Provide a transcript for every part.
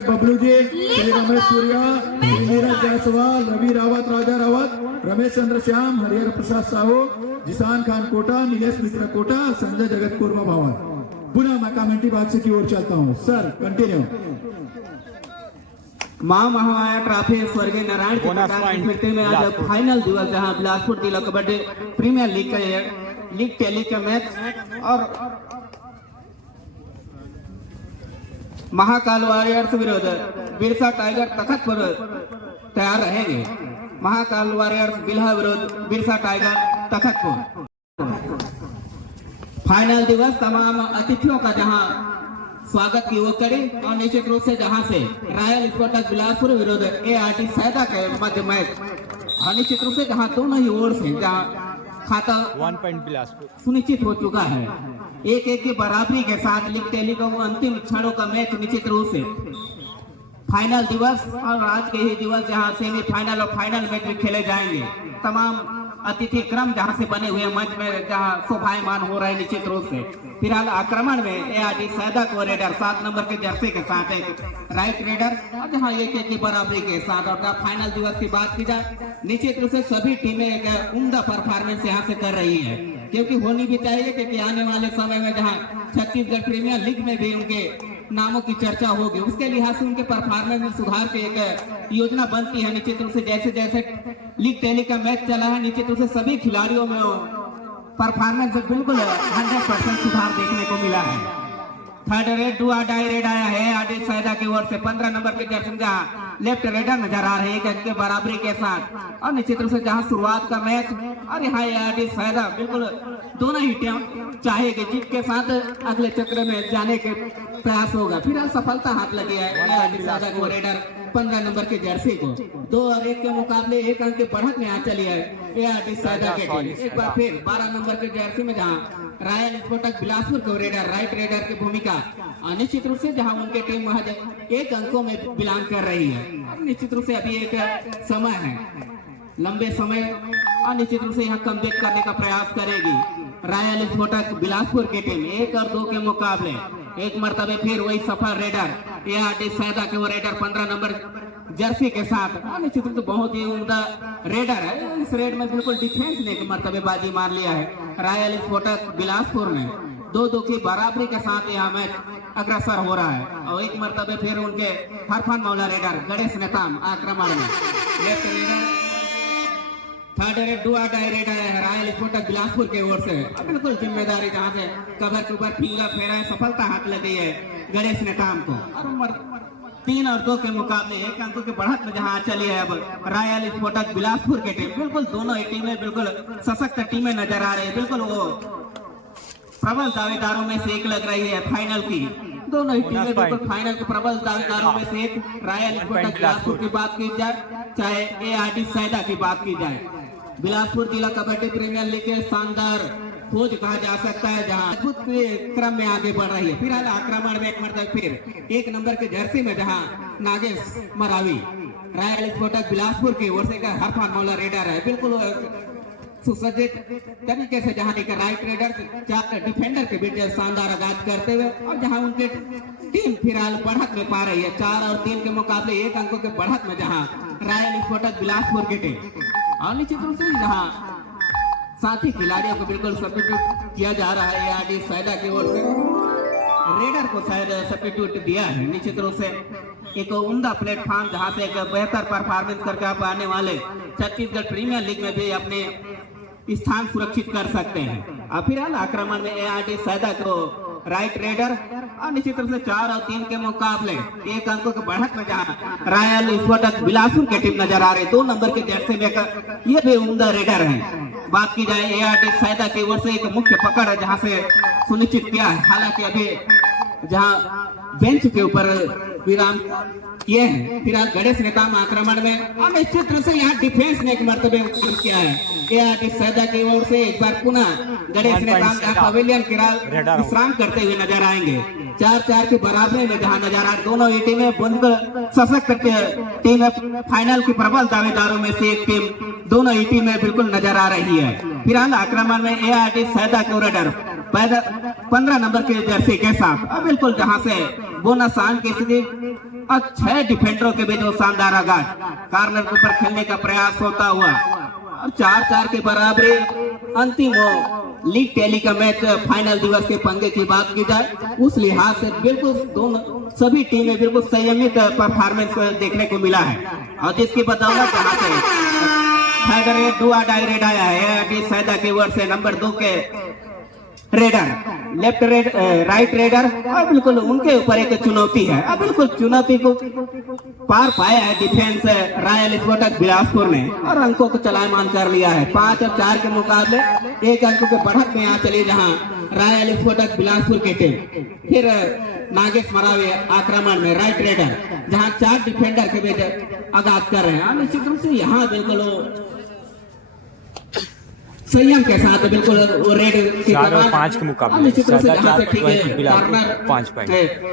बबलू जी, श्री रमेश सूर्या, नीरज जायसवाल, रवि रावत, राजा रावत, रमेश चंद्र श्याम, हरिहर प्रसाद साहू, जिसान खान कोटा, नीलेश मिश्रा कोटा, संजय जगत कुर्मा भावन। पुनः मैं कमेंट्री बॉक्स की ओर चलता हूँ। Sir continue. मां महामाया ट्रॉफी स्वर्गीय नारायण की स्मृति में आज फाइनल दिवस जहां बिलासपुर जिला कबड्डी प्रीमियर लीग का लीग टेली का मैच और महाकाल वॉरियर्स विरुद्ध बिरसा टाइगर तखतपुर तैयार रहेंगे। महाकाल वॉरियर्स बिल्हा विरुद्ध बिरसा टाइगर तखतपुर। फाइनल दिवस तमाम अतिथियों का जहां स्वागत की वो करे और निश्चित रूप से जहां से रॉयल स्पोर्ट्स बिलासपुर विरुद्ध ART सैदा के मध्य मैच और निश्चित रूप से जहां दोनों ही ओर से जहां खाता 1 पॉइंट बिलासपुर सुनिश्चित हो चुका है। एक की बराबरी के साथ लीग टेली का वो अंतिम क्षणों का मैच निश्चित रूप से फाइनल दिवस और आज के ही दिवस जहां सेमीफाइनल और फाइनल मैच भी खेले जाएंगे। तमाम अतिथि क्रम जहां से बने हुए मंच में जहां शोभायमान हो रहे निश्चित रूप से। फिलहाल आक्रमण में ART सैदा को रेडर 7 नंबर के जर्सी के साथ एक राइट रेडर और जहां एक की बराबरी के साथ। और फाइनल दिवस की बात की जाए निश्चित रूप से सभी टीमें एक उम्दा परफॉर्मेंस यहाँ से कर रही है, क्योंकि होनी भी चाहिए क्योंकि आने वाले समय में जहां छत्तीसगढ़ प्रीमियर लीग में भी उनके नामों की चर्चा होगी, उसके लिहाज से उनके परफॉर्मेंस में सुधार की एक योजना बनती है। निश्चित रूप से जैसे जैसे लीग टेली का मैच चला है निश्चित रूप से सभी खिलाड़ियों में परफॉर्मेंस बिल्कुल 100% सुधार देखने को मिला है। Third raid do die raid आया है ART सैदा की ओर से 15 नंबर के जर्सी जहां लेफ्ट रेडर नजर आ रहे हैं एक बराबरी के साथ। और निश्चित रूप से जहां शुरुआत का मैच और यहाँ ART सैदा बिल्कुल दोनों ही टीम चाहेगी जीत के साथ अगले चक्र में जाने के प्रयास होगा। फिर सफलता हाथ लगी है ART सैदा को रेडर 15 नंबर के जर्सी को 2 और 1 के मुकाबले 1 अंक के बढ़त में आ चली है ART सैदा के टीम। एक बार फिर 12 नंबर के जर्सी में जहां रॉयल स्पोर्ट्स बिलासपुर को रेडर राइट रेडर की भूमिका निश्चित रूप से जहां उनके टीम महज 1 अंकों में बिलोंग कर रही है। निश्चित रूप से अभी एक समय है, लंबे समय और निश्चित रूप से यहाँ कमबैक करने का प्रयास करेगी रॉयल स्पोर्ट्स बिलासपुर की टीम। 1 और 2 के मुकाबले एक मरतबे फिर वही सफल रेडर ART सैदा के वो रेडर 15 नंबर जर्सी के साथ। निश्चित रूप से बहुत ही उम्दा रेडर है। इस रेड में बिल्कुल डिफेंस ने एक मरतबे बाजी मार लिया है रॉयल स्पोर्ट्स बिलासपुर ने। 2-2 की बराबरी के साथ यहाँ मैच अग्रसर हो रहा है और एक मरतबे फिर उनके हरफान मौला रेडर गणेश नेताम आक्रमण में left raider. Third raid do die raid आया है रॉयल स्पोर्ट्स बिलासपुर की ओर से। बिल्कुल जिम्मेदारी जहां से कवर के ऊपर फिंगर फेरा है, सफलता हाथ लगी है गणेश नेताम को। और 3 और 2 के मुकाबले 1 अंकों के बढ़त में जहां चली है अब रॉयल स्पोर्ट्स बिलासपुर की टीम। बिल्कुल दोनों ही टीमें बिल्कुल सशक्त टीमें नजर आ रही है। बिल्कुल वो प्रबल दावेदारों में से एक लग रही है फाइनल की। दोनों ही टीमें बिल्कुल फाइनल के प्रबल दावेदारों में से एक। रॉयल स्पोर्ट्स बिलासपुर की बात की जाए चाहे ART सैदा की बात की जाए, बिलासपुर जिला कबड्डी प्रीमियर लीग के शानदार खोज कहा जा सकता है जहां अद्भुत क्रम में आगे बढ़ रही है। फिलहाल आक्रमण में एक मरतबा फिर 1 नंबर के जर्सी में जहां नागेश मरावी रॉयल स्पोर्ट्स बिलासपुर की ओर से हरफान मौला रेडर है। बिल्कुल सुसज्जित तरीके से जहां एक राइट रेडर 4 डिफेंडर के बीच शानदार आगाज करते हुए और जहां उनके टीम फिलहाल बढ़त में पा रही है 4 और 3 के मुकाबले 1 अंकों के बढ़त में जहां रॉयल स्पोर्ट्स बिलासपुर की टीम। और निश्चित रूप से जहां साथी खिलाड़ियों को बिल्कुल सब्स्टिट्यूट किया जा रहा है ART सैदा की ओर से। रेडर को शायद सब्स्टिट्यूट दिया है। निश्चित रूप से एक उम्दा प्लेटफॉर्म जहां से एक बेहतर परफॉर्मेंस करके आप आने वाले छत्तीसगढ़ प्रीमियर लीग में भी अपने स्थान सुरक्षित कर सकते हैं। अब फिलहाल आक्रमण में ART सैदा को राइट रेडर और निश्चित रूप से 4 और 3 के मुकाबले 1 अंकों के बढ़त में जहां रॉयल स्पोर्ट्स बिलासपुर की टीम नजर आ रही है। 2 नंबर के जर्सी में ये भी उम्दा रेडर है। बात की जाए ART सैदा की ओर से एक मुख्य पकड़ है जहां से सुनिश्चित किया है। हालांकि अभी जहां बेंच के ऊपर विराम किए हैं। फिलहाल गणेश नेताम आक्रमण में और निश्चित रूप से यहाँ डिफेंस ने एक मरतबे किया है ART सैदा की ओर से। एक बार पुनः गणेश नेताम पवेलियन किराल विश्राम करते हुए नजर आएंगे। 4-4 के बराबरी में जहां नजर आ दोनों ही टीमें बिल्कुल सशक्त टीम है। फाइनल की प्रबल दावेदारों में से एक टीम दोनों ही टीमें बिल्कुल नजर आ रही है। फिलहाल आक्रमण में ART सैदा को रेडर 15 नंबर के जर्सी के साथ अब बिल्कुल जहां से बोनस आन की स्थिति और 6 डिफेंडरों के बीच वो शानदार आगाज कार्नर के ऊपर खेलने का प्रयास होता हुआ और 4-4 की बराबरी अंतिम वो लीग टेली का मैच फाइनल दिवस के पंगे की बात की जाए उस लिहाज से बिल्कुल दोनों सभी टीमें बिल्कुल संयमित परफॉर्मेंस देखने को मिला है और जिसकी बदौलत जहां से डू आ डाई रेड आया है सैदा की ओर से नंबर 2 के रेडर लेफ्ट राइट रेडर और बिल्कुल उनके ऊपर एक चुनौती है अब बिल्कुल चुनौती को पार पाया है डिफेंस रॉयल स्पोर्टक बिलासपुर ने और अंकों को चलायमान कर लिया है 5 और 4 के मुकाबले 1 अंकों के बढ़त में यहाँ चली जहां रॉयल स्पोर्टक बिलासपुर की टीम फिर नागेश मरावी आक्रमण में राइट रेडर जहां 4 डिफेंडर के बीच आगाज कर रहे हैं निश्चित रूप से यहाँ बिल्कुल संयम के साथ बिल्कुल वो रेड 4 और 5 के मुकाबले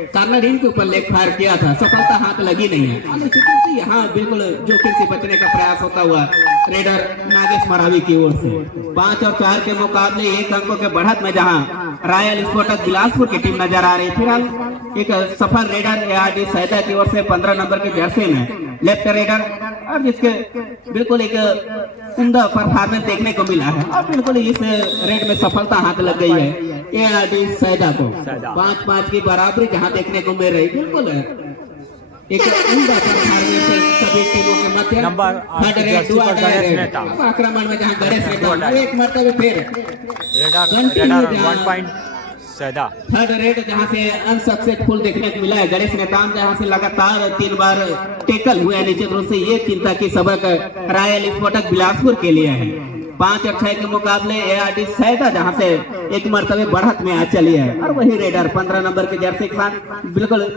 कार्नर इन के ऊपर लेग फायर किया था सफलता हाथ लगी नहीं है निश्चित रूप से यहाँ बिल्कुल जोखिम से बचने का प्रयास होता हुआ रेडर नागेश मरावी की ओर से 5 और 4 के मुकाबले 1 अंकों के बढ़त में जहां रॉयल स्पोर्टक बिलासपुर की टीम नजर आ रही फिलहाल एक सफल रेडर ARD सैदा की ओर से 15 नंबर के जर्सी में लेफ्ट रेडर और जिसके बिल्कुल एक उम्दा परफॉर्मेंस देखने को मिला है और बिल्कुल इस रेड में सफलता हाथ लग गई है ARD सैदा को 5-5 की बराबरी जहां देखने को मिल रही बिल्कुल एक उम्दा परफॉर्मेंस सभी टीमों के मध्य आक्रमण में जहां गणेश नेता एक मरतबे फिर थर्ड रेड जहां से अनसक्सेसफुल देखने को मिला है गणेश नेताम जहां से लगातार 3 बार टेकल हुए निश्चित रूप से ये चिंता की सबक रॉयल स्पोर्टक बिलासपुर के लिए है 5 और 6 के मुकाबले ARD सैदा जहां से एक मरतबे बढ़त में आ चली है और वही रेडर 15 नंबर के जर्सी के साथ बिल्कुल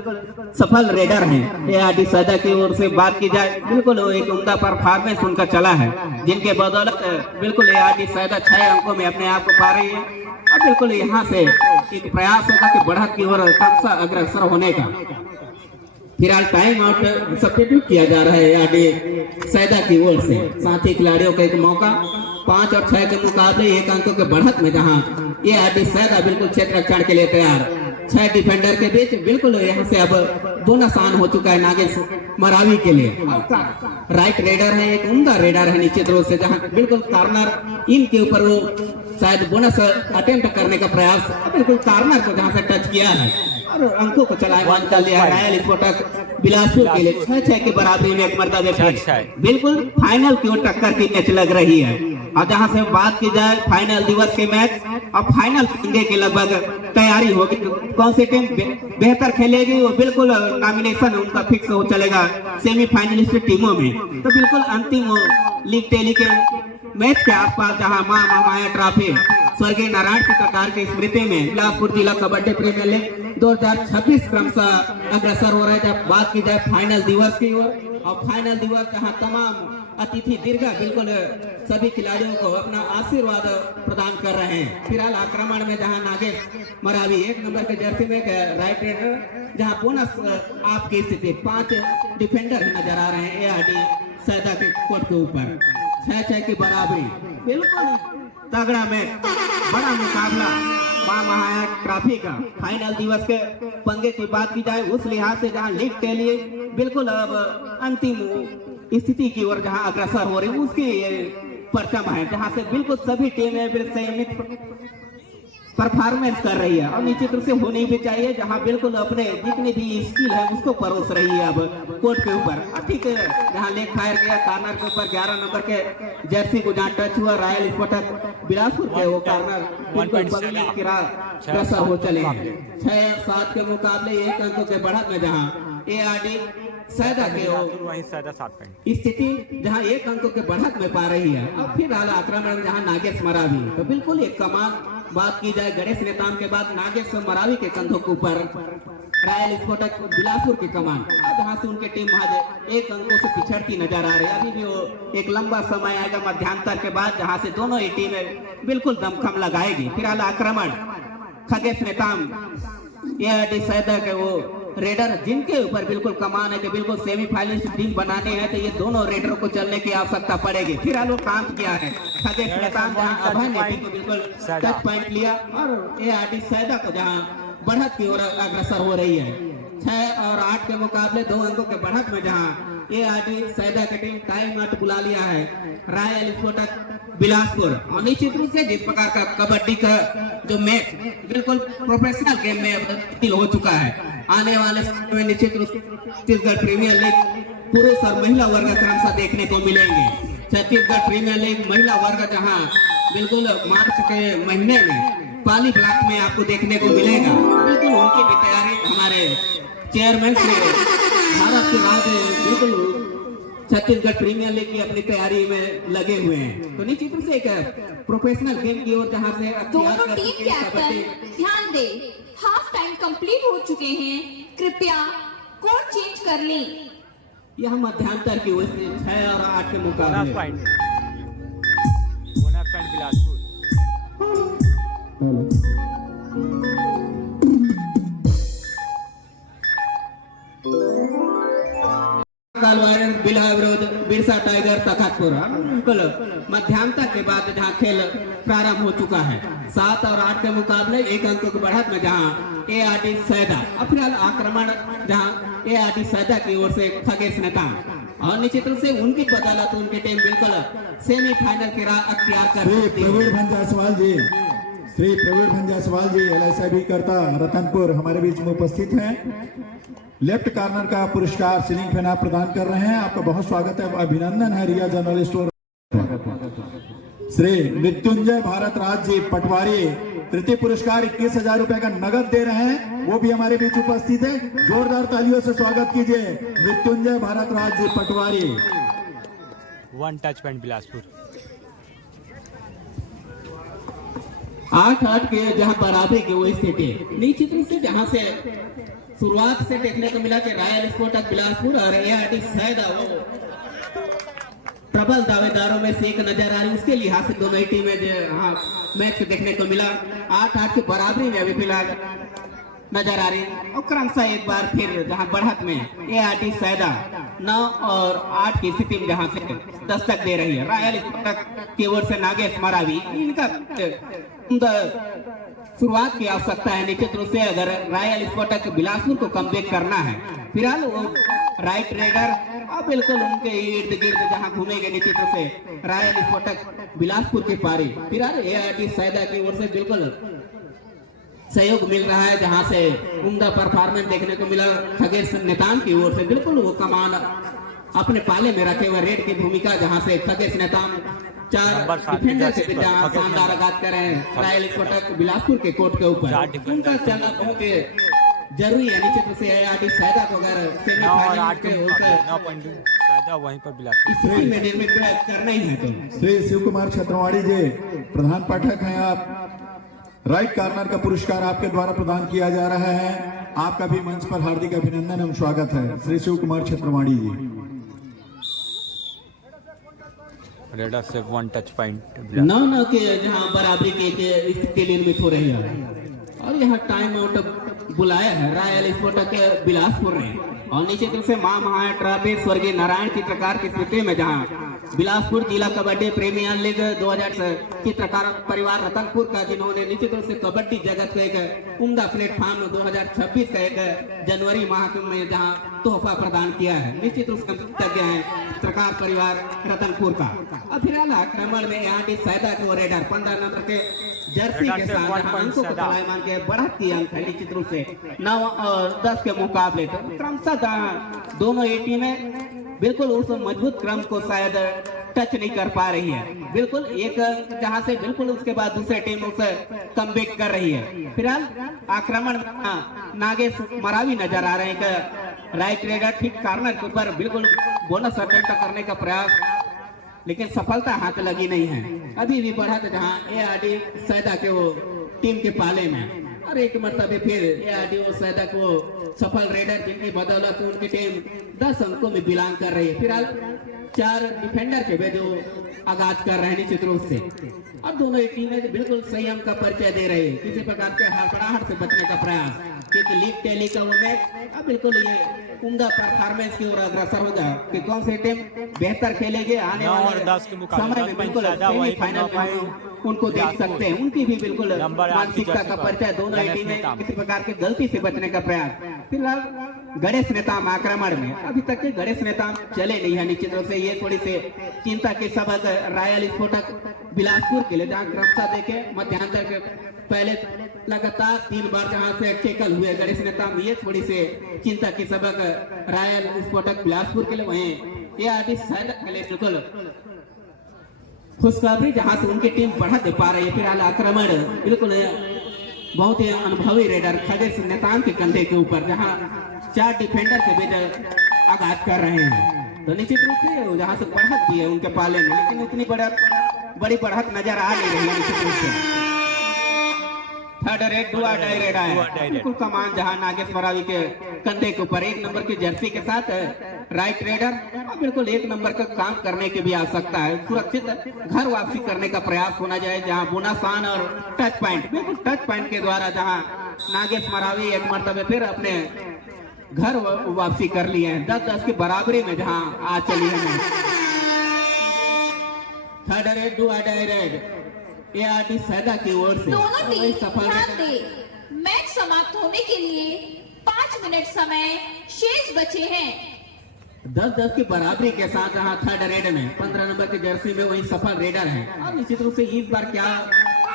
सफल रेडर हैं ARD सैदा की ओर से बात की जाए बिल्कुल एक उम्दा परफॉर्मेंस उनका चला है जिनके बदौलत बिल्कुल ARD सैदा 6 अंकों में अपने आप को पा रही है और बिल्कुल यहाँ से एक प्रयास होगा कि बढ़त की ओर कम सा अग्रसर होने का फिलहाल टाइम आउट सब्स्टिट्यूट किया जा रहा है ARD सैदा की ओर से साथी खिलाड़ियों का एक मौका 5 और 6 के मुकाबले 1 अंकों के बढ़त में जहां ARD सैदा बिल्कुल क्षेत्र रक्षण के लिए तैयार 6 डिफेंडर के बीच बिल्कुल यहाँ से अब बोनस आन हो चुका है नागेश मरावी के लिए राइट रेडर है एक उम्दा रेडर है निश्चित रूप से जहां बिल्कुल कार्नर इन के ऊपर वो शायद बोनस अटेम्प्ट करने का प्रयास बिल्कुल कार्नर को जहां से टच किया है और अंकों को चलायमान कर लिया है रॉयल स्पोर्टक बिलासपुर के लिए 6-6 की बराबरी में एक मरतबा बिल्कुल फाइनल की ओर टक्कर की मैच लग रही है और जहां से बात की जाए फाइनल दिवस के मैच और फाइनल पंगे के लगभग तैयारी होगी कौन सी टीम बेहतर खेलेगी वो बिल्कुल नॉमिनेशन उनका फिक्स हो चलेगा सेमीफाइनलिस्ट टीमों में तो बिल्कुल अंतिम लीग टेली के मैच के आसपास जहां मां महामाया ट्रॉफी स्वर्गीय नारायण चित्रकार की स्मृति में बिलासपुर जिला कबड्डी प्रीमियर लीग 2026 क्रमशः अग्रसर हो रहा है जब बात की जाए फाइनल दिवस की ओर और फाइनल दिवस जहां तमाम अतिथि दीर्घा बिल्कुल सभी खिलाड़ियों को अपना आशीर्वाद प्रदान कर रहे हैं फिलहाल आक्रमण में जहां नागेश मरावी 1 नंबर के जर्सी में राइट रेडर जहां बोनस आपकी स्थिति 5 डिफेंडर नजर आ रहे हैं ARD सैदा के कोर्ट के ऊपर 6-6 की बराबरी बिल्कुल तगड़ा मैच बड़ा मुकाबला मां महामाया ट्रॉफी का फाइनल दिवस के पंगे की बात की जाए उस लिहाज से जहां लीग के लिए बिल्कुल अब अंतिम स्थिति की ओर जहां अग्रसर हो रही उसकी परचम है जहां से बिल्कुल सभी टीमें संयमित परफॉर्मेंस कर रही है और निश्चित रूप से होनी भी चाहिए जहां बिल्कुल अपने जितनी भी स्किल है उसको परोस रही है अब कोर्ट के ऊपर ठीक है जहां लेग फायर किया कार्नर के ऊपर 11 नंबर के जर्सी को जहां टच हुआ रॉयल स्पोर्टक बिलासपुर के वो कार्नर बिल्कुल बगल में गिरा हो चले 6-7 के मुकाबले 1 अंकों के बढ़त में जहां ARD सैदा के स्थिति जहां 1 अंकों के बढ़त में पा रही है अब फिर आक्रमण जहां नागेश मरावी तो बिल्कुल एक कमान बात की जाए गणेश नेताम के बाद नागेश मरावी के कंधों के ऊपर रॉयल स्पोर्टक बिलासपुर की कमान जहां से उनकी टीम महज 1 अंकों से पिछड़ती नजर आ रही है अभी भी वो एक लंबा समय आएगा मध्यांतर के बाद जहां से दोनों ही टीमें बिल्कुल दमखम लगाएगी फिलहाल आक्रमण खगेश नेताम ARD सैदा के वो रेडर जिनके ऊपर बिल्कुल कमान है कि बिल्कुल सेमीफाइनलिस्ट टीम बनाने हैं, तो ये दोनों रेडर को चलने की आवश्यकता पड़ेगी। फिलहाल वो काम किया है खगेश नेताम, जहां अभय ने टीम को बिल्कुल टच पॉइंट लिया और ARD सैदा को जहां बढ़त की ओर अग्रसर हो रही है। 6 और 8 के मुकाबले 2 अंकों के बढ़त में जहां ARD सैदा की टीम टाइम आउट बुला लिया है रॉयल स्पोर्टक बिलासपुर। और निश्चित रूप से जिस प्रकार का कबड्डी का जो मैच बिल्कुल प्रोफेशनल गेम में तब्दील हो चुका है, आने वाले समय में निश्चित रूप से छत्तीसगढ़ प्रीमियर लीग पुरुष और महिला वर्ग क्रमशः देखने को मिलेंगे। छत्तीसगढ़ प्रीमियर लीग महिला वर्ग जहां बिल्कुल मार्च के महीने में पाली ब्लॉक में आपको देखने को मिलेगा। बिल्कुल उनकी भी तैयारी हमारे चेयरमैन से भारत के बाद बिल्कुल छत्तीसगढ़ प्रीमियर लीग की अपनी तैयारी में लगे हुए हैं। तो निश्चित रूप से एक प्रोफेशनल गेम की ओर जहां से दोनों टीम कैप्टन ध्यान दे, हाफ टाइम कंप्लीट हो चुके हैं, कृपया कोड चेंज कर लें। यह मध्यांतर की ओर से 6 और 8 के बोनस मुकाबले पॉइंट बिलासपुर। कालवायर बिल्हा विरोध बिरसा टाइगर तखतपुर। बिल्कुल मध्यांतर के बाद जहां खेल प्रारंभ हो चुका है। 7 और 8 के मुकाबले 1 अंक की बढ़त में जहां ARD सैदा और फिलहाल आक्रमण जहां ARD सैदा की ओर से खगेश नेताम, और निश्चित रूप से उनकी बदौलत उनकी टीम बिल्कुल सेमीफाइनल की राह अख्तियार कर श्री सकती है। प्रवीण भाई जायसवाल जी, श्री प्रवीण भाई जायसवाल जी LSIB करता रतनपुर हमारे बीच में उपस्थित हैं। लेफ्ट कॉर्नर का पुरस्कार सीलिंग फैन आप प्रदान कर रहे हैं। आपका बहुत स्वागत है, अभिनंदन है रिया जनरल स्टोर। श्री मृत्युंजय भारत राज जी पटवारी तृतीय पुरस्कार 21,000 रुपए का नगद दे रहे हैं, वो भी हमारे बीच उपस्थित है। जोरदार तालियों से स्वागत कीजिए मृत्युंजय भारत राज जी पटवारी। 1 टच पॉइंट बिलासपुर। 8-8 के जहां बराबरी की वो स्थिति निश्चित रूप से जहां से शुरुआत से देखने को मिला कि रॉयल स्पोर्टक बिलासपुर और ARD सैदा वो प्रबल दावेदारों में से एक नजर आ रही। उसके लिहाज से दोनों ही टीमें जो मैच देखने को मिला 8-8 की बराबरी में अभी फिलहाल नजर आ रही। और क्रमशः एक बार फिर जहां बढ़त में ARD सैदा 9 और 8 की स्थिति में जहां से दस्तक दे रही है। रॉयल स्पोर्टक की ओर से नागेश मरावी, इनका शुरुआत की आवश्यकता है। निश्चित रूप से अगर रॉयल स्पोर्टक बिलासपुर को कमबैक करना है, फिलहाल वो राइट रेडर और बिल्कुल उनके इर्द गिर्द जहां घूमेंगे निश्चित रूप से रॉयल स्पोर्टक बिलासपुर की पारी। फिलहाल ARD सैदा की ओर से बिल्कुल सहयोग मिल रहा है, जहां से उम्दा परफॉर्मेंस देखने को मिला खगेश नेताम की ओर से। बिल्कुल वो कमान अपने पाले में रखे हुए रेड की भूमिका, जहां से खगेश नेताम 4 डिफेंडर से जहां शानदार आगाज कर रहे हैं रॉयल स्पोर्टक बिलासपुर के कोर्ट के ऊपर। उनका चलना बहुत जरूरी है। निश्चित रूप से ARD सैदा को अगर 9 और सेमीफाइनल 8 के के मुकाबले होकर 9 पॉइंट सैदा वहीं पर बिलासपुर। स्थिति में निर्मित करना ही है। तो श्री शिव कुमार छत्रवाड़ी जी प्रधान पाठक हैं आप। राइट कॉर्नर का पुरस्कार आपके द्वारा प्रदान किया जा रहा है। आपका भी मंच पर हार्दिक अभिनंदन एवं स्वागत है श्री शिव कुमार छत्रवाड़ी जी। रेडर से 1 टच पॉइंट 9-9 के जहां बराबरी की स्थिति निर्मित हो रही है और यहाँ टाइम आउट बुलाया है रॉयल स्पोर्टक बिलासपुर ने। और निश्चित रूप से मां महा ट्रॉफी स्वर्गीय नारायण चित्रकार की स्मृति में जहां बिलासपुर जिला कबड्डी प्रीमियर लीग 2000 चित्रकार परिवार रतनपुर का, जिन्होंने निश्चित रूप से कबड्डी जगत को एक उम्दा प्लेटफॉर्म 2026 का एक जनवरी माह में जहां तोहफा प्रदान किया है। निश्चित रूप से कृतज्ञ है चित्रकार परिवार रतनपुर का। अब फिलहाल आक्रमण में ARD सैदा को रेडर 15 नंबर के जर्सी के साथ अंकों को मान के बढ़त की अंक है। निश्चित रूप से 9 और 10 के मुकाबले तो क्रमशः दोनों ये टीमें बिल्कुल उस मजबूत क्रम को शायद टच नहीं कर पा रही है। बिल्कुल एक जहां से बिल्कुल उसके बाद दूसरी टीम उसे कमबैक कर रही है। फिलहाल आक्रमण नागेश मरावी नजर आ रहे हैं। राइट रेडर ठीक कॉर्नर के ऊपर बिल्कुल बोनस अटेम्प्ट करने का प्रयास, लेकिन सफलता हाथ लगी नहीं है। अभी भी बढ़त जहां ARD सैदा के वो टीम के पाले में और एक मरतबे फिर ARDO सैदा को सफल रेडर जिनकी बदौलत उनकी टीम 10 अंकों में बिलोंग कर रही है। फिलहाल 4 डिफेंडर के वे जो आगाज कर रहे हैं निश्चित रूप से। अब दोनों ही टीमें बिल्कुल संयम का परिचय दे रही है, किसी प्रकार के हड़बड़ाहट से बचने का प्रयास, क्योंकि लीग टेली का वो मैच अब बिल्कुल ये उम्दा परफॉर्मेंस की ओर अग्रसर होगा कि कौन सी टीम बेहतर खेलेगी आने 9 और वाले 10 के मुकाबले समय में। बिल्कुल सेमीफाइनल में उनको देख सकते हैं, उनकी भी बिल्कुल मानसिकता का परिचय, दोनों ही टीमें किसी प्रकार की गलती से बचने का प्रयास। फिलहाल गणेश नेताम आक्रमण में अभी तक के गणेश नेताम चले नहीं है निश्चित रूप से। ये थोड़ी सी चिंता की सबक रॉयल स्पोर्टक बिलासपुर के लिए, जहाँ क्रमशः देखे मध्यांतर के पहले लगातार 3 बार जहां से टेकल हुए गणेश नेताम, ये थोड़ी सी चिंता की सबक रॉयल स्पोर्टक बिलासपुर के लिए। वहीं ARD सैदा के लिए बिल्कुल खुशखबरी, जहां से उनकी टीम बढ़ा दे पा रही है। फिलहाल आक्रमण बिल्कुल बहुत ही अनुभवी रेडर खगेश नेताम के कंधे के ऊपर, जहां 4 डिफेंडर के बीच आगाज कर रहे हैं। तो निश्चित रूप से जहां से बढ़त भी है उनके पाले में, लेकिन उतनी बड़ी बढ़त नजर आ नहीं रही है निश्चित रूप से। थर्ड रेड डुआ डाई रेड आया, बिल्कुल कमान जहां नागेश मरावी के कंधे के ऊपर 1 नंबर की जर्सी के साथ राइट रेडर, और बिल्कुल 1 नंबर का काम करने की भी आवश्यकता है। सुरक्षित घर वापसी करने का प्रयास होना चाहिए, जहां बोनासान और टच पॉइंट, बिल्कुल टच पॉइंट के द्वारा जहां नागेश मरावी एक मरतबे फिर अपने घर वापसी कर लिए हैं। 10-10 की बराबरी में जहां आ चली है। Third red डुआ die red ARD सैदा की ओर से दोनों टीम सफल ध्यान दे, मैच समाप्त होने के लिए 5 मिनट समय शेष बचे हैं। 10-10 की बराबरी के साथ जहां थर्ड रेड में 15 नंबर की जर्सी में वही सफल रेडर है। और निश्चित रूप से इस बार क्या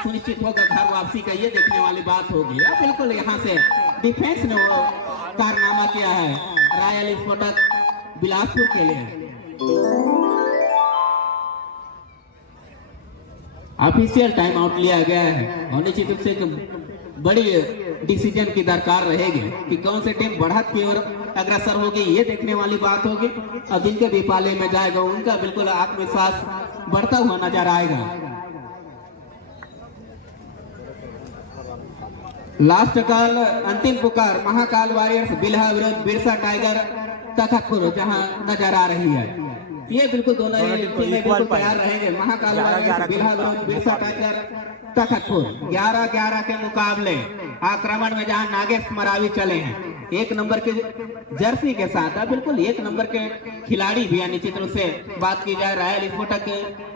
सुनिश्चित होगा घर वापसी का, ये देखने वाली बात होगी। अब बिल्कुल यहाँ से डिफेंस ने वो कारनामा किया है रॉयल स्पोर्टक बिलासपुर के लिए। ऑफिशियल टाइम आउट लिया गया है और निश्चित रूप से एक बड़ी डिसीजन की दरकार रहेगी कि कौन सी टीम बढ़त की ओर अग्रसर होगी, ये देखने वाली बात होगी। और जिनके भी पाले में जाएगा उनका बिल्कुल आत्मविश्वास बढ़ता हुआ नजर आएगा। लास्ट कॉल, अंतिम पुकार, महाकाल वॉरियर्स बिल्हा विरुद्ध बिरसा टाइगर तखतपुर जहां नजर आ रही है। ये बिल्कुल दोनों ही टीमें बिल्कुल तैयार रहेंगे। महाकाल वॉरियर्स बिल्हा विरुद्ध बिरसा टाइगर तखतपुर 11-11 के मुकाबले आक्रमण में जहां नागेश मरावी चले हैं 1 नंबर के जर्सी के साथ। अब बिल्कुल 1 नंबर के खिलाड़ी भी निश्चित रूप से बात की जाए रॉयल स्पोर्टक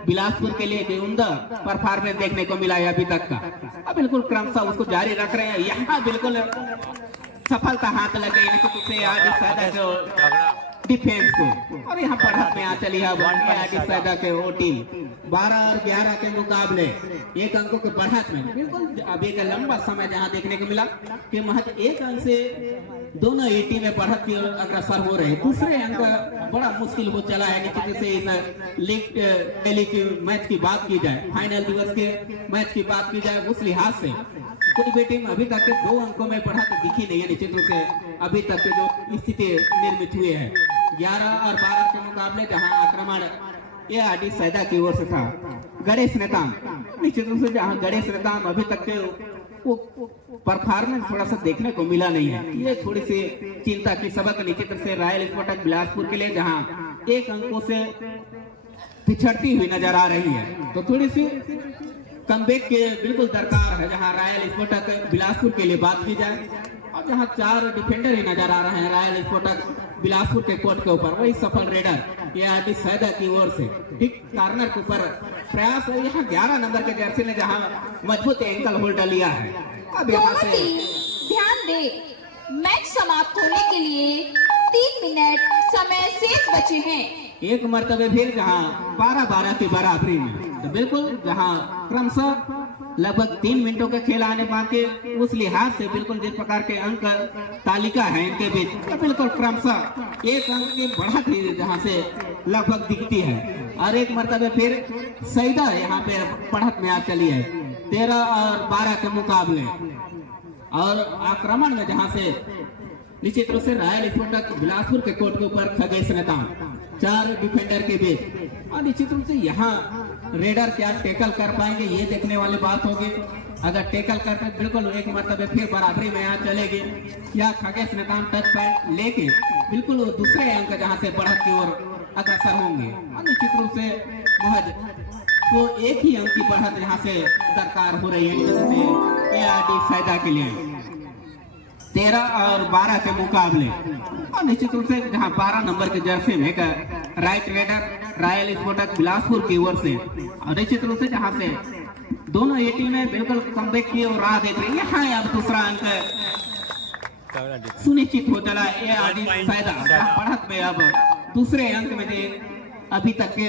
बिलासपुर के लिए उम्दा परफॉर्मेंस देखने को मिला है अभी तक का। अब बिल्कुल क्रमशः उसको जारी रख रहे हैं। यहाँ बिल्कुल सफलता हाथ लग गई निश्चित रूप से ARD सैदा जो डिफेंस को, और यहाँ बढ़त में आ चली है ARD सैदा के वो टीम 12 और 11 के मुकाबले 1 अंकों के बढ़त में। बिल्कुल अभी का लंबा समय जहाँ देखने को मिला कि महज 1 अंक से दोनों ही टीमें बढ़त की ओर अग्रसर हो रहे हैं। दूसरे अंक बड़ा मुश्किल हो चला है निश्चित रूप से। इस लीग टेली की मैच की बात की जाए, फाइनल दिवस के मैच की बात की जाए, उस लिहाज से कोई भी टीम अभी तक के 2 अंकों में बढ़त दिखी नहीं है निश्चित रूप से। अभी तक के जो स्थिति निर्मित हुए हैं 11 और 12 के मुकाबले जहां आक्रमण ARD सैदा की ओर से था गणेश नेताम, निश्चित रूप से जहां गणेश नेताम अभी तक के वो परफॉर्मेंस थोड़ा सा देखने को मिला नहीं है। ये थोड़ी सी चिंता की सबक निश्चित रूप से रॉयल स्पोर्टक बिलासपुर के लिए, जहां 1 अंकों से पिछड़ती हुई नजर आ रही है। तो थोड़ी सी कमबैक के बिल्कुल दरकार है जहां रॉयल स्पोर्टक बिलासपुर के लिए बात की जाए। और जहां 4 डिफेंडर ही नजर आ रहे हैं रॉयल स्पोर्टक बिलासपुर के कोर्ट के ऊपर, वही सफल रेडर ARD सैदा की ओर से ठीक कार्नर के ऊपर प्रयास है। यहाँ 11 नंबर के जर्सी ने जहां मजबूत एंकल होल्ड लिया है। अब यहाँ दोनों से टीम ध्यान दे, मैच समाप्त होने के लिए 3 मिनट समय शेष बचे हैं। 1 मरतबे फिर जहां 12-12 की बराबरी में, तो बिल्कुल जहां क्रमशः लगभग 3 मिनटों का खेल आने बाकी, उस लिहाज से बिल्कुल जिस प्रकार के अंक तालिका है इनके बीच, तो बिल्कुल क्रमशः 1 अंक की बढ़त ही जहां से लगभग दिखती है। और 1 मरतबे फिर सैदा यहाँ पे बढ़त में आ चली है 13 और 12 के मुकाबले। और आक्रमण में जहां से निश्चित रूप से रॉयल स्पोर्टक बिलासपुर के कोर्ट के ऊपर खगेश नेताम 4 डिफेंडर के बीच, और निश्चित रूप से यहाँ रेडर क्या टैकल कर पाएंगे ये देखने वाली बात होगी। अगर टेकल करते बिल्कुल एक मरतबे फिर बराबरी में यहाँ चलेगी। या खगेश मैदान टच पॉइंट लेके बिल्कुल वो दूसरे अंक जहाँ से बढ़त की ओर अग्रसर होंगे। और निश्चित रूप से महज वो एक ही अंक की बढ़त यहाँ से दरकार हो रही है जैसे ARD फायदा के लिए 13 और 12 के मुकाबले। और निश्चित रूप से जहाँ 12 नंबर के जर्सी में एक राइट रेडर रॉयल स्पोर्टक बिलासपुर की ओर से, और निश्चित रूप से जहाँ से दोनों ये टीमें बिल्कुल कमबैक की ओर राह देख रही है। यहाँ अब दूसरा अंक सुनिश्चित हो चला ARD फायदा बढ़त में। अब दूसरे अंक में अभी तक के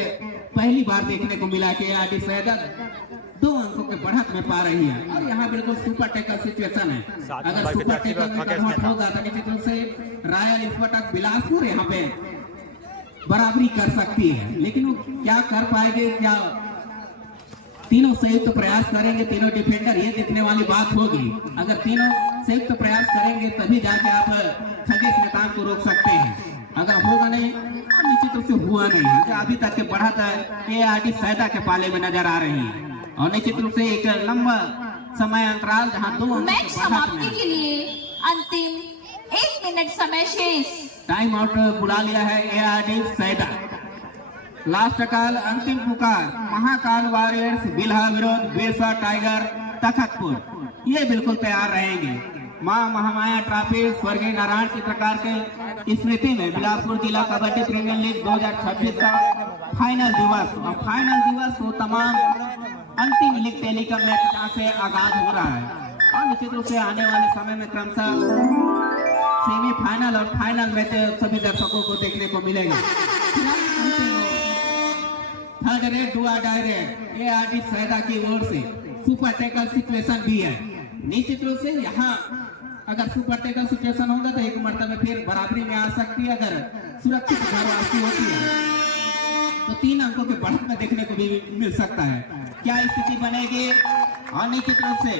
पहली बार देखने को मिला कि ARD फायदा 2 अंकों के बढ़त में पा रही है। और यहाँ बिल्कुल सुपर टैकल सिचुएशन है। अगर सुपर टैकल में कन्वर्ट होगा तो निश्चित रूप से रॉयल स्पोर्टक बिलासपुर यहाँ पे बराबरी कर सकती है, लेकिन वो क्या कर पाएंगे, क्या तीनों संयुक्त प्रयास करेंगे, तीनों डिफेंडर, ये देखने वाली बात होगी। अगर तीनों संयुक्त प्रयास करेंगे तभी जाके आप खगेश मैदान को रोक सकते हैं। अगर होगा नहीं, निश्चित रूप से हुआ नहीं है। अभी तक के बढ़त ARD फायदा के पाले में नजर आ रही है। और निश्चित रूप से एक लंबा समय अंतराल जहां 2 अंक मैच समाप्ति के लिए अंतिम 1 मिनट समय शेष। टाइम आउट बुला लिया है ARD फायदा। लास्ट काल अंतिम पुकार महाकाल वॉरियर्स बिल्हा विरोध बिरसा टाइगर तखतपुर, ये बिल्कुल तैयार रहेंगे। मां महामाया ट्रॉफी स्वर्गीय नारायण चित्रकार के स्मृति में बिलासपुर जिला कबड्डी प्रीमियर लीग 2026 का फाइनल दिवस, और फाइनल दिवस वो तमाम अंतिम लीग टेली का मैच जहाँ से आगाज हो रहा है। और निश्चित रूप से आने वाले समय में क्रमशः सेमीफाइनल और फाइनल मैच सभी दर्शकों को देखने को मिलेगा। थर्ड रेड दुआ डायरेक्ट ARD फायदा की ओर से सुपर टैकल सिचुएशन भी है। निश्चित रूप से यहाँ अगर सुपर टैकल सिचुएशन होगा तो एक मरतबे फिर बराबरी में आ सकती है। अगर सुरक्षित घर वापसी होती है तो 3 अंकों के बढ़त में देखने को भी मिल सकता है। क्या स्थिति बनेगी? और निश्चित रूप से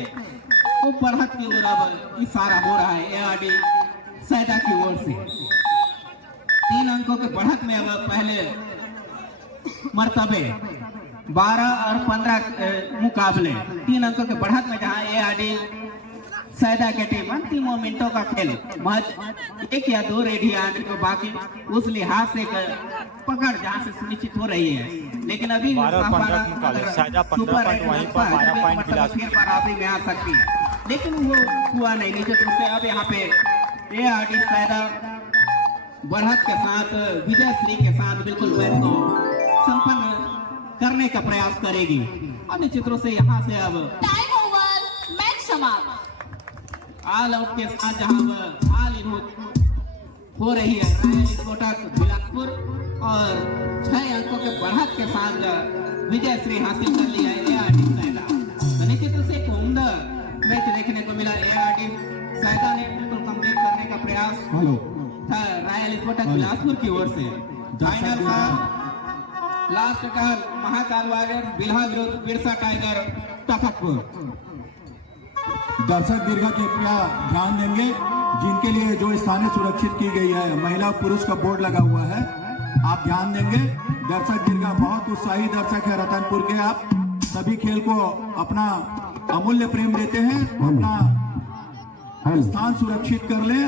वो बढ़त की ओर अब इशारा हो रहा है ARD फायदा की ओर से। 3 अंकों के बढ़त में अब पहले मरतबे 12 और 15 मुकाबले 3 अंकों के बढ़त में जहां ARD फायदा के टीम अंतिम मिनटों का खेल महज 1 या 2 रेड ही आने को बाकी, उस लिहाज से पकड़ जहां से सुनिश्चित हो रही है। लेकिन अभी 12-15 मुकाबले साझा 15 पॉइंट वहीं पर 12 पॉइंट बिलासपुर बराबरी में आ सकती है, लेकिन वो हुआ नहीं। निश्चित रूप से अब यहाँ पे ARD फायदा बढ़त के साथ विजय श्री के साथ बिल्कुल मैच को संपन्न करने का प्रयास करेगी। और निश्चित रूप से यहाँ से अब टाइम ओवर, मैच समाप्त। ऑल आउट के साथ जहां ऑल इन हो रही है रॉयल स्पोर्टक बिलासपुर, और 6 अंकों के बढ़त के साथ विजय श्री हासिल कर लिया है ARD फायदा। तो निश्चित रूप से एक उम्दा मैच देखने को मिला। ARD फायदा ने बिल्कुल कमबैक करने का प्रयास था रॉयल स्पोर्टक बिलासपुर की ओर से। फाइनल का लास्ट का महाकाल वॉरियर्स बिल्हा विरोध बिरसा टाइगर तखतपुर। दर्शक दीर्घ कृपया ध्यान देंगे, जिनके लिए जो स्थानें सुरक्षित की गई है, महिला पुरुष का बोर्ड लगा हुआ है, आप ध्यान देंगे। दर्शक दीर्घ बहुत उत्साही दर्शक है रतनपुर के। आप सभी खेल को अपना अमूल्य प्रेम देते हैं, अपना स्थान सुरक्षित कर लें।